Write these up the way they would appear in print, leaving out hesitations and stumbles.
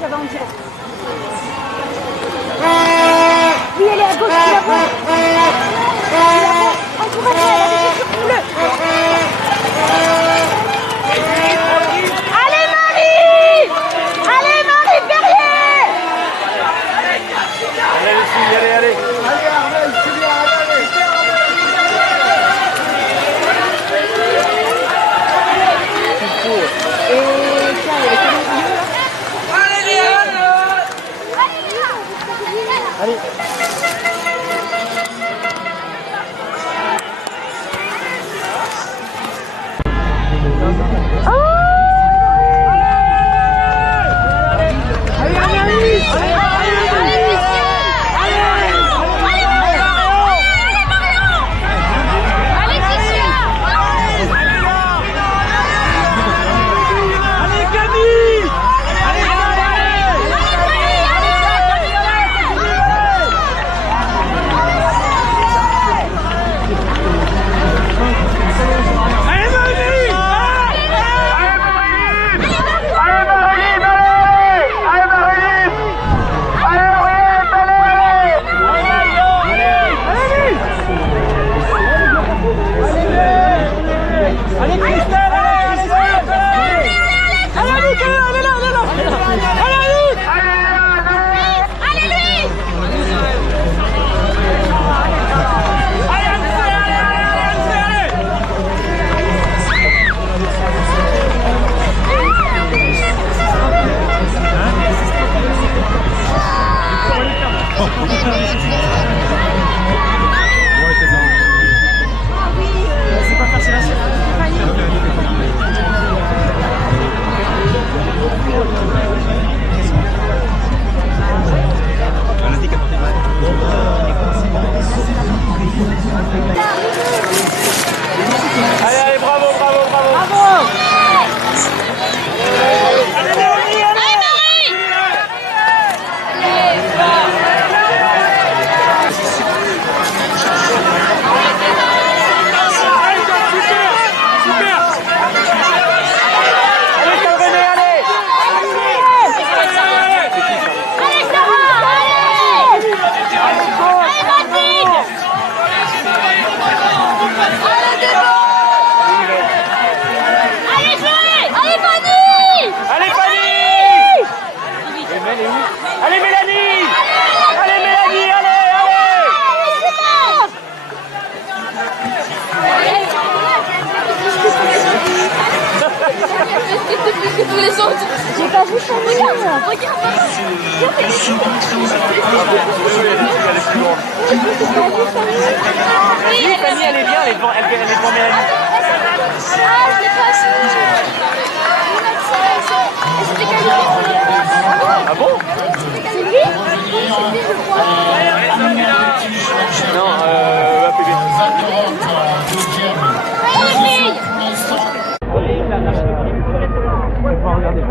gauche là-bas en direct. Oui, elle est à gauche, tu la vois. Encourage-la, elle a des chaussures bleues. Allez Marie! Allez Marie Perrier! Allez les filles, allez, allez! Allez Armel, c'est bien, allez! Allez! J'ai pas vu ça, regarde, regarde. Oui, Fanny, elle est bien, elle est devant Mélanie. Ah, je l'ai pas su. Ah bon? C'est lui? C'est lui, je crois. Non, APB. On va regarder.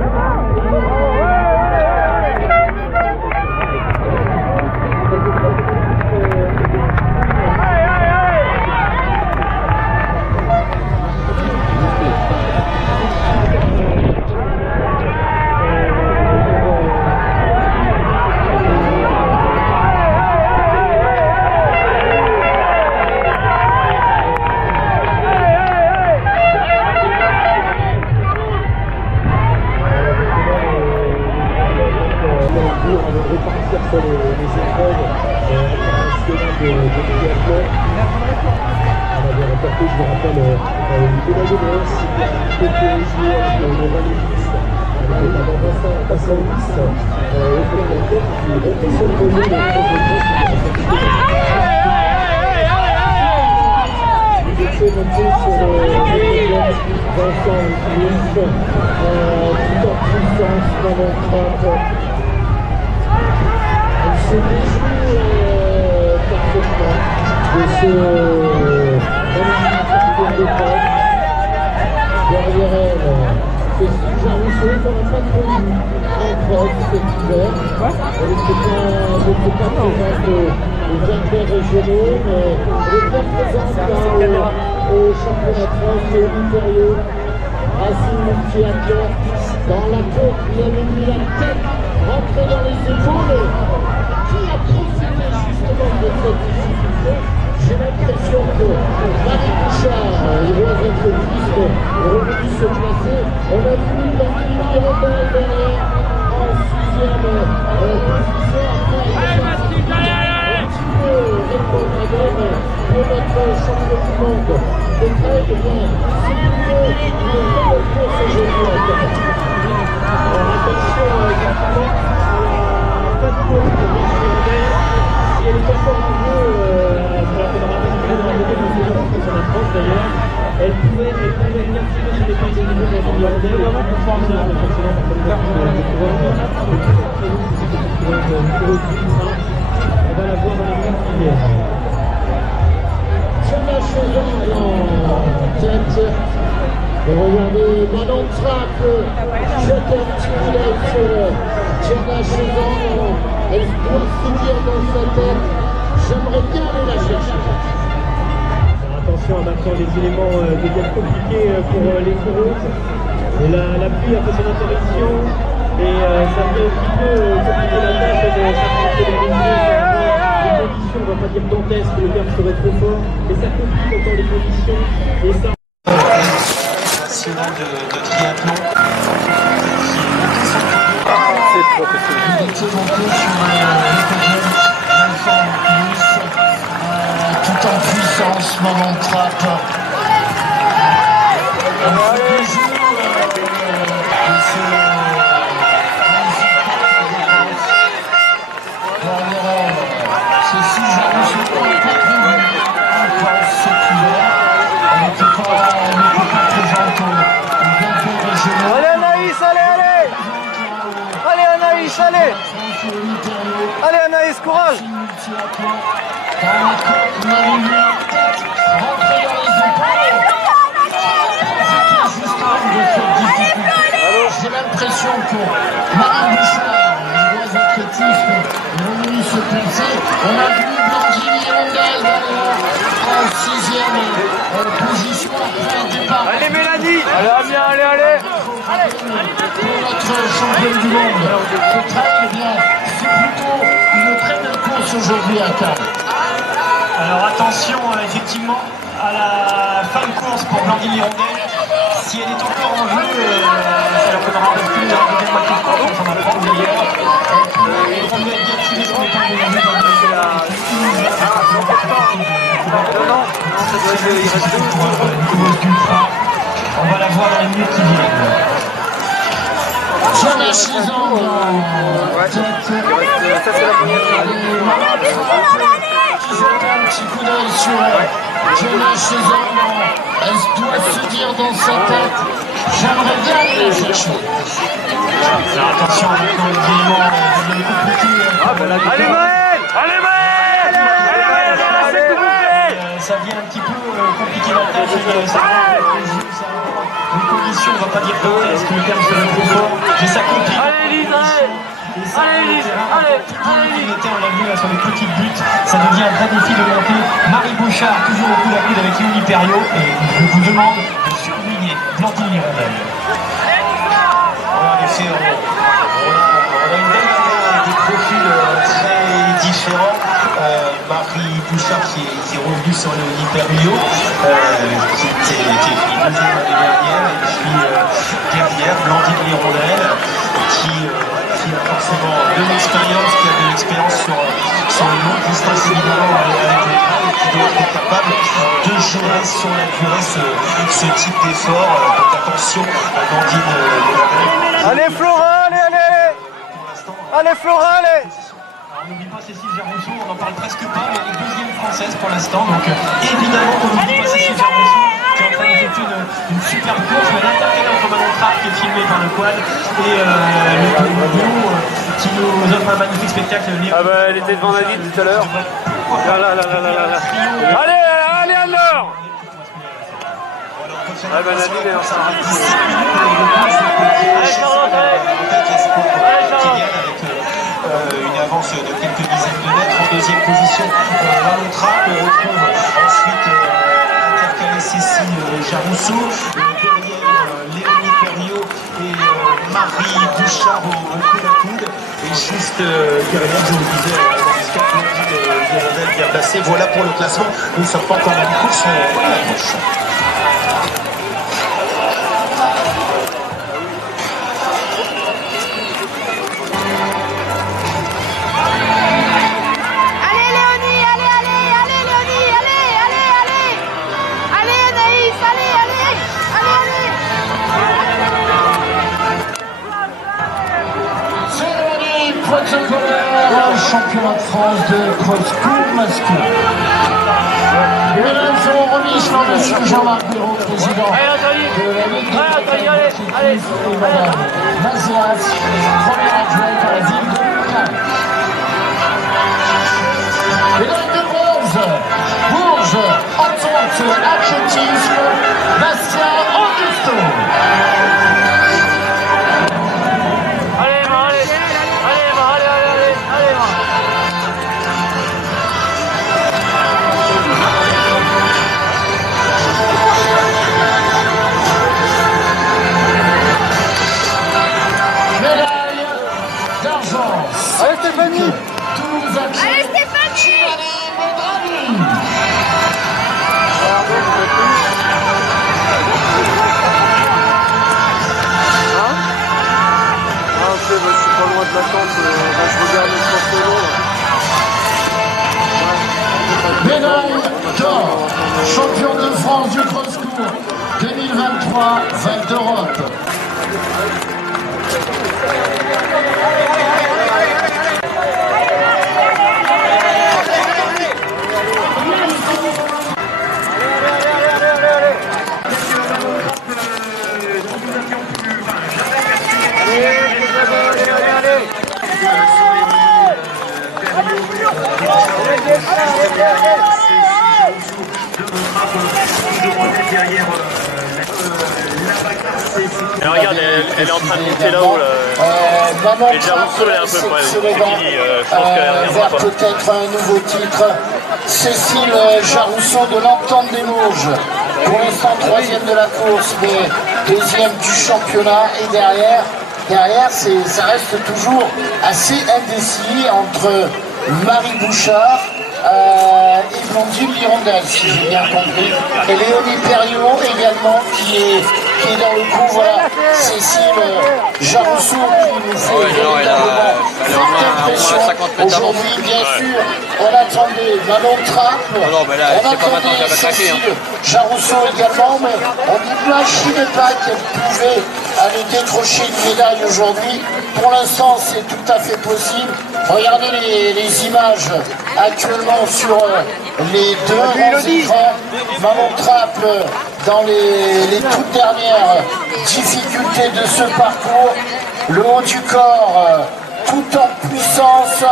Sur les épreuves internationales de triathlon. On avait remporté, je vous rappelle, une médaille d'or, Tokyo avec le rallye-liste, avec notamment Vincent Lys, au Canada, qui représente le monde de vous étiez monté sur le podium Vincent Lys, tout en puissance dans notre train. Se réjouit parfaitement de ce magnifique d'épreuve. Derrière elle, c'est Jean Rousseau qu'on n'a pas trop vu en cross cet hiver. Elle n'était pas présente aux vainqueurs régionaux, mais elle est bien présente au championnat de France et au Ontario. Racine multi-athlète dans la course, il avait mis la tête rentrer dans les épaules. Qui a profité justement de cette difficulté? J'ai l'impression que Marie Bouchard, il doit être le fils, est revenu se placer. On a vu Blandine Hirondelle derrière en 6e position. Répondre à Grève pour notre champion du monde de trail, eh bien, c'est plutôt une nouvelle course aujourd'hui à Cannes. Alors attention également à la fin de course de Blandine Hirondelle. Si elle est encore en jeu, il faudra basculer dans la deuxième position pour son approche d'ailleurs. Elle pouvait captiver sur les points de niveau de Blandine Hirondelle. On va la voir dans les 4 filières. Thomas Chezan en tête. Et regardez, Manon Trapp jette un petit coup d'œil sur Thomas Chezan. Elle doit se dire dans sa tête, j'aimerais bien aller la chercher. Alors attention, maintenant les éléments deviennent compliqués pour les coureuses. Et la pluie a fait son apparition. Et ça fait un petit peu compliquer la tâche de s'affronter les lignes. Les conditions, on ne va pas dire dantesques, le terme serait trop fort, mais ça complique encore les conditions. Et ça... National de triathlon. C'est professionnel. Il était monté sur l'Alpha Plus, tout en puissance, Manon Trapp. Allez Allez Anaïs, courage. J'ai l'impression que Marie Bouchard, les voies athlétisme, est venue se placer. On a vu Blandine Hirondelle derrière en 6e position après le départ. Allez Mélanie. Allez Amiens, allez. Pour notre championne du monde de trail, eh bien, c'est plutôt une très belle course aujourd'hui à Cannes. Alors attention effectivement à la fin de course pour Blandine Hirondelle. Si elle est encore en jeu, ça leur faudra basculer dans la deuxième moitié de course, on s'en apprend d'ailleurs. On doit être activé sur les points de jeu dans on va la voir dans les minutes qui viennent. Thomas Chezan en tête. Ça c'est la première. Qui jette un petit coup d'œil sur Thomas Chezan. Elle doit se dire dans sa tête, j'aimerais bien aller la chercher. Alors attention, maintenant les éléments deviennent compliqués. Allez Maël. Allez Maël. Allez Maël. Ça vient un petit peu compliquer la tâche. Les conditions, on ne va pas dire parce que le terme serait trop fort, mais ça complique. Allez Elise, allez. Allez Elise, allez. On l'a vu là sur les petites buttes, ça devient un vrai défi de monter. Marie Bouchard, toujours au coup à coude avec Léonie Perriot, et je vous demande de surligner Blandine Hirondelle. En effet, on a une belle manière avec des profils très différents. Marie Bouchard qui est revenue sur Léonie Perriot, qui est finie deuxième l'année dernière, et puis derrière Blandine Hirondelle qui a forcément de l'expérience, qui a de l'expérience sur les longues distances évidemment avec le trail, et qui doit être capable de gérer sur la durée ce type d'effort. Donc attention à Blandine Hirondelle. Allez Flora, allez. Allez Flora, allez. Alors, on n'oublie pas Cécile Jarousseau, on n'en parle presque pas, mais elle est deuxième française pour l'instant, donc évidemment qu'on n'oublie pas Cécile Jarousseau qui est en train d'effectuer une superbe course, mais l'intercalé entre Manon Trapp qui est filmé par le quad et le duo qui nous offre un magnifique spectacle. Ah bah elle était devant Nadine tout à l'heure. Là. Allez Anne-Laure. Ah bah Nadine est en train de... Allez Charlotte, allez. Une avance de quelques dizaines de mètres. En deuxième position, Manon Trapp. On retrouve ensuite intercalé Cécile Jarousseau. Derrière Léonie Perriot et Marie Bouchard au coude à coude. Et juste derrière, je vous disais, Girondel bien placé. Voilà pour le classement. Nous ne sommes pas encore dans une course, on approche. Allez Léonie, allez, allez, allez Léonie, allez, allez, allez. Allez Anaïs, allez, allez, allez, allez. Cérémonie protocolaire au championnat de France de cross-court masculin. Les médailles seront remises par M. Jean-Marc Béraud, président de la Ligue de et Madame Mazias, première adjointe à la ville de Cannes. Médaille de bronze, Bourges, entente, athlétisme, Bastien Augusto. Allez, allez, allez, allez, allez, allez. Médaille d'argent. Allez Stéphanie. Toulouse Allez Stéphanie. Ah ok, bah, je suis pas loin de l'attente, je regarde le temps long là. Médaille d'or, champion de France du cross-court 2023, Val d'Europe. Et regarde, elle est en train de monter là-haut. Là. Et Jarousseau, elle est un peu près. Je pense qu'elle reviendra Vers pas. peut-être un nouveau titre. Cécile Jarousseau de l'Entente des Mauges. Pour l'instant, troisième de la course, mais deuxième du championnat. Et derrière ça reste toujours assez indécis entre Marie Bouchard et Blondine Hirondelle, si j'ai bien compris. Et Léonie Perriot également, qui est dans le coup. Voilà, Cécile Jarousseau qui nous fait véritablement forte impression. Aujourd'hui, bien sûr, on attendait Manon Trapp, on attendait Cécile Jarousseau également, mais on n'imaginait pas qu'elle pouvait aller décrocher une médaille aujourd'hui. Pour l'instant, c'est tout à fait possible. Regardez les images actuellement sur les deux grands écrans. Manon Trapp dans les toutes dernières difficultés de ce parcours. Le haut du corps tout en puissance.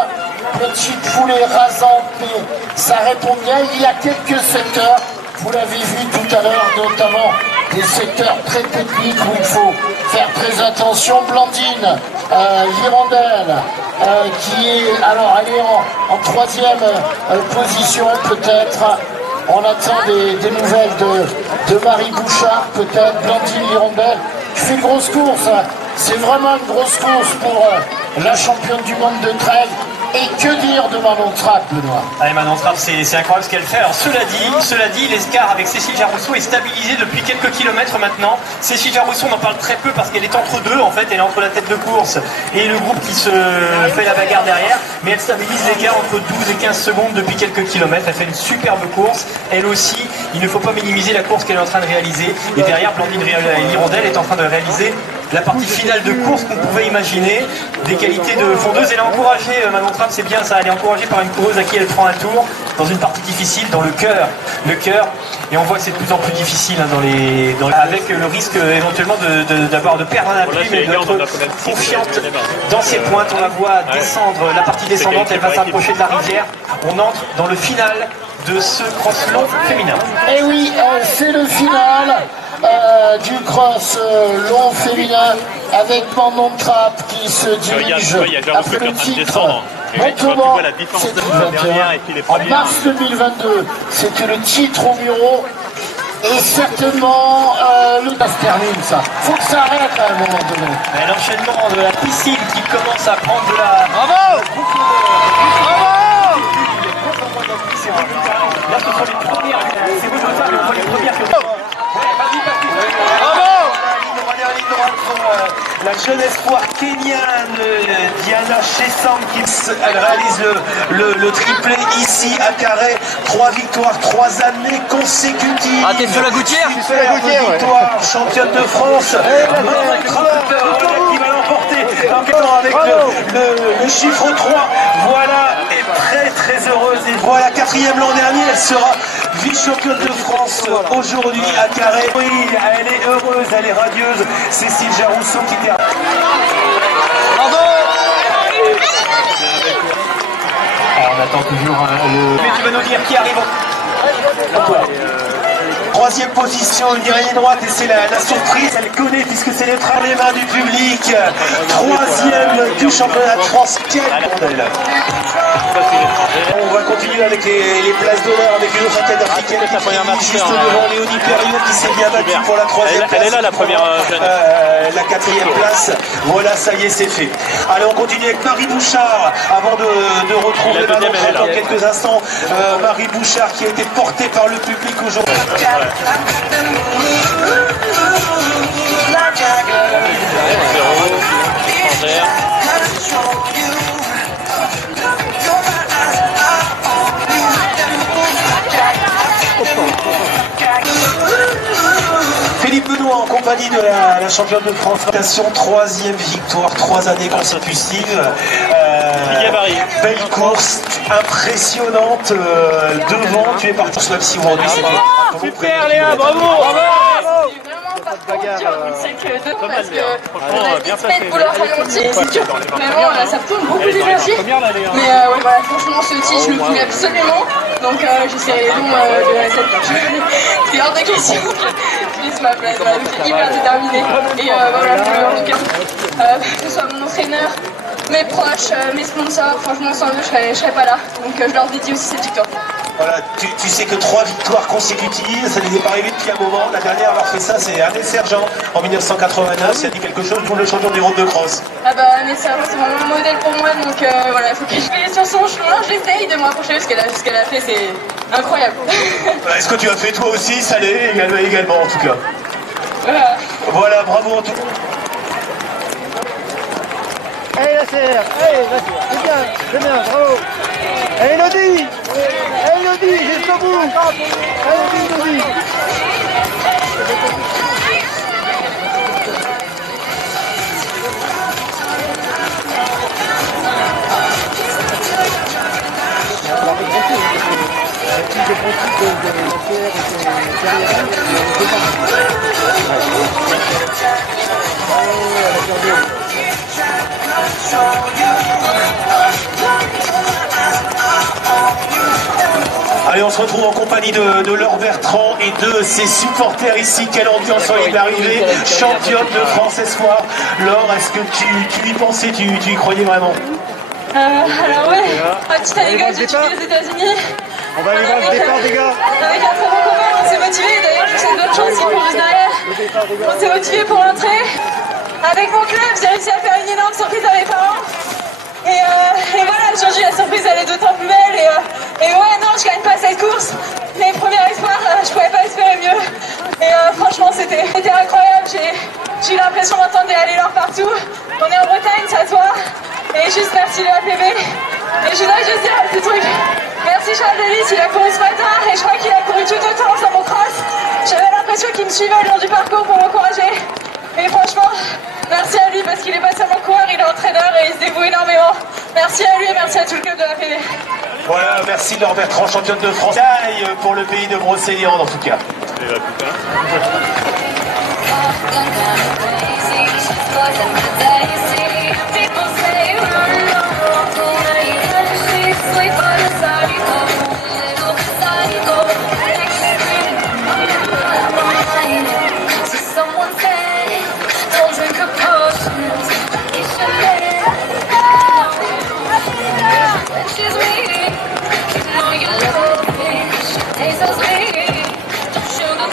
Petite foulée rasante, mais ça répond bien. Il y a quelques secteurs, vous l'avez vu tout à l'heure, notamment des secteurs très techniques où il faut faire très attention. Blandine Hirondelle qui est, alors elle est en troisième position peut-être. On attend des nouvelles de Marie Bouchard, peut-être. Blandine Hirondelle qui fait grosse course. C'est vraiment une grosse course pour la championne du monde de trail. Et que dire de Manon Trapp, Benoît? Allez, Manon Trapp, c'est incroyable ce qu'elle fait. Alors cela dit, l'escar avec Cécile Jarousseau est stabilisé depuis quelques kilomètres maintenant. Cécile Jarousseau, on en parle très peu parce qu'elle est entre deux en fait, elle est entre la tête de course et le groupe qui se fait la bagarre derrière, mais elle stabilise l'écart entre 12 et 15 secondes depuis quelques kilomètres. Elle fait une superbe course, elle aussi. Il ne faut pas minimiser la course qu'elle est en train de réaliser, et derrière Blandine Hirondelle est en train de réaliser la partie finale de course qu'on pouvait imaginer, des qualités de fondeuse. Elle est encouragée, Manon Trapp, c'est bien ça, elle est encouragée par une coureuse à qui elle prend un tour dans une partie difficile, dans le cœur, et on voit que c'est de plus en plus difficile hein, avec le risque éventuellement de perdre un appui, mais d'être confiante dans ses pointes. On la voit descendre, la partie descendante, elle va s'approcher de la rivière. On entre dans le final de ce cross long féminin. Et oui, c'est le final du cross long féminin avec Manon Trapp qui se dirige après le titre. Montauban, c'était en mars 2022, c'était le titre au Muro. Et certainement, le ça se termine ça. Faut que ça arrête à un moment donné. L'enchaînement de la piscine qui commence à prendre de la... Bravo! Bravo! Là, ce sont les premières. C'est vous, les premières que... Bravo! La ligne droite pour la jeune espoir kenyane Diana Chesang qui elle réalise le triplé ici à Carhaix. 3 victoires, 3 années consécutives. Ah, t'es sur la gouttière? Super victoire, championne de France. Qui va l'emporter avec le chiffre 3. Voilà, est très heureuse. Et voilà, 4e l'an dernier, elle sera vice-championne de France aujourd'hui à Carhaix. Oui, elle est heureuse, elle est radieuse. Cécile Jarousseau qui termine. Bravo! On attend toujours le... Mais tu vas nous dire qui arrive. 3e position, une ligne droite, et c'est la surprise, elle connaît puisque c'est les trains les mains du public. 3e du championnat de France. Quel bordel! On va continuer avec les places d'honneur avec une autre athlète africaine qui est juste devant Léonie Perriot qui s'est bien battue pour la 3e place. Elle est là la première jeune. La 4e place, voilà, ça y est, c'est fait. Allez, on continue avec Marie Bouchard avant de retrouver dans quelques instants Marie Bouchard qui a été portée par le public aujourd'hui. Philippe Benoît en compagnie de la championne de France. 3e victoire, 3 années consécutives. Belle course, impressionnante devant. Tu es parti même si aujourd'hui c'était Super Léa, bravo! Bravo! Parce que bien fait pour leur ralentir, c'est dur. Vraiment, ça tourne beaucoup d'énergie. Mais ouais, voilà, franchement, ce titre, je le voulais absolument. Donc, j'essaierai les dons de cette c'est hors de question. Je laisse ma place. Voilà, je suis hyper déterminée. Et voilà, en tout cas, que ce soit mon entraîneur, mes proches, mes sponsors, franchement, sans eux, je serais pas là. Donc, je leur dédie aussi cette victoire. Voilà, tu sais que 3 victoires consécutives, ça n'est pas arrivé depuis un moment. La dernière à avoir fait ça, c'est Annette Sergent en 1989. Ça dit quelque chose pour le champion du monde de cross. Ah bah Annette Sergent, c'est vraiment un modèle pour moi. Donc voilà, il faut que je fasse sur son chemin. J'essaye de m'approcher. Ce qu'elle a fait, c'est incroyable. Est-ce que tu as fait toi aussi, Salé, également en tout cas. Voilà, bravo en tout cas. Allez la serre, allez, c'est bien, bravo. Allez Elodie, jusqu'au bout. Allez Elodie. Allez, on se retrouve en compagnie de Laure Bertrand et de ses supporters ici. Quelle ambiance est d'arrivée, championne de France Espoir. Laure, est-ce que tu y pensais, tu y croyais vraiment? Alors ouais, petite anecdote, j'ai étudié aux États-Unis. On va aller voir le départ des gars. Avec un très bon copain, on s'est motivé. D'ailleurs, je sais une bonne chose, il court juste derrière. On s'est motivé pour l'entrée. Avec mon club, j'ai réussi à faire une énorme surprise à mes parents. Et voilà, aujourd'hui, la surprise, elle est d'autant plus belle. Et ouais, non, je gagne pas cette course. Mes premiers espoirs, je pouvais pas espérer mieux. Et franchement, c'était incroyable. J'ai eu l'impression d'entendre des allées-lors partout. On est en Bretagne, ça se voit. Et juste merci le APB. Et je voudrais juste dire un petit truc. Merci Charles Delis, il a couru ce matin et je crois qu'il a couru tout autant sur mon cross. J'avais l'impression qu'il me suivait le long du parcours pour m'encourager. Et franchement, merci à lui parce qu'il est pas seulement coureur, il est entraîneur et il se dévoue énormément. Merci à lui et merci à tout le club de l'APB. Voilà, merci Laure Bertrand, championne de France. Taille pour le pays de Brocéliande en tout cas. She's me, you know you love me, she tastes so sweet. Sugar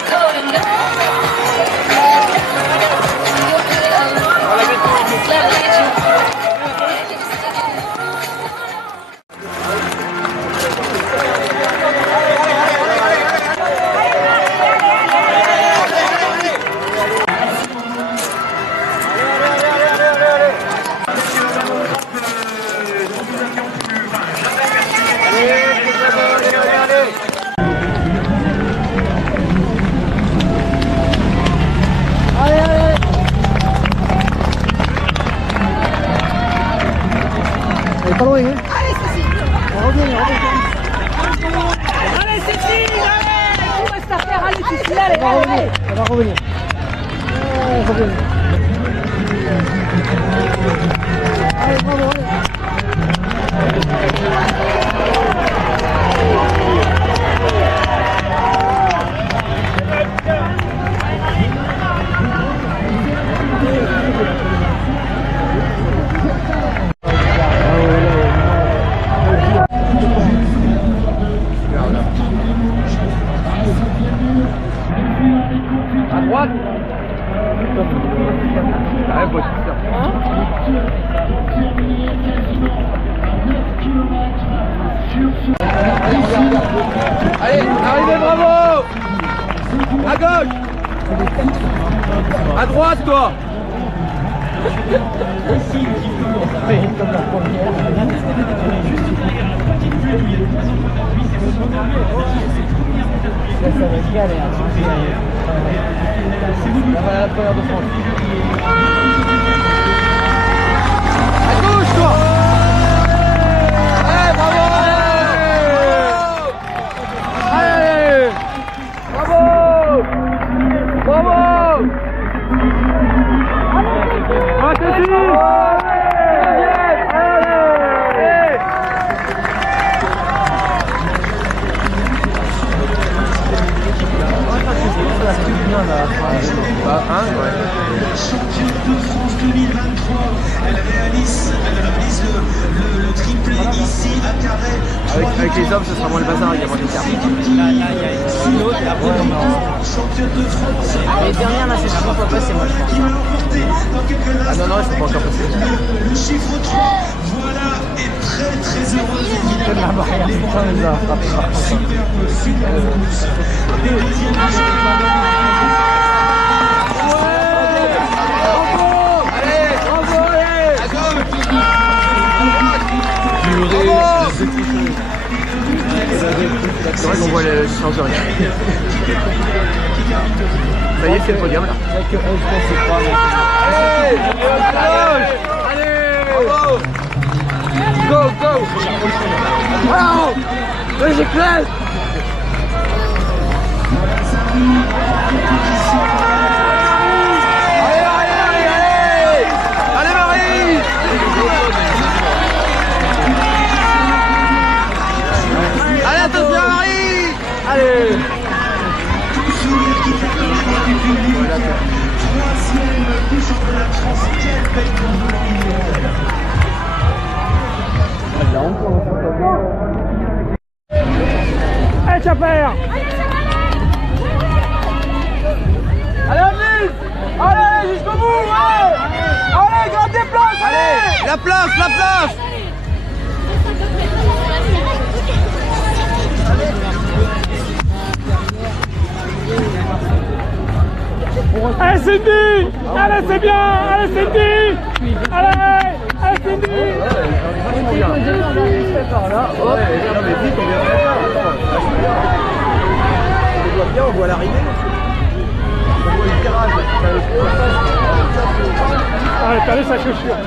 loin, hein. Allez, Cécile, allez, tout reste à faire, allez, Cécile, allez, allez. Ça va revenir. Revenir. Allez, bravo, allez. À droite. Ouais, bon, allez, arrivez, bravo. À gauche. À droite, toi. Comme la première. Ça va être galère. Voilà la première de France. À gauche, toi. Allez, bravo. Allez. Bravo. Bravo. Ah, c'est fini. Championne de France 2023, elle réalise le triplé ici à Carhaix. Avec les hommes, ce sera moins le bazar, il y a moins de cartes. Championne de France. Les dernières, là, c'est sûr qu'on peut passer, moi, je pense. Qui va l'emporter dans quelques Ah non, non, ils sont pas encore passés. Le chiffre 3, voilà, est très très heureuse. Superbe, superbe course. Les deuxièmes C'est vrai qu'on voit les chances de rien. Ça y est, c'est le podium là. Allez, allez, go, go. Wow, j'ai classe. Allez, allez, allez, allez. Allez, Marie. Allez, attention Marie. Allez. Allez, Chaper. Allez, Annie. Allez, jusqu'au bout. Allez, garde des places. Allez, la place, la place. Allez, Cindy. Allez, c'est bien. Allez, Cindy. Allez, allez, Cindy. Hop, mais vite, on vient de faire. On voit bien, on voit l'arrivée. On voit le virage. Allez, t'as sa chaussure.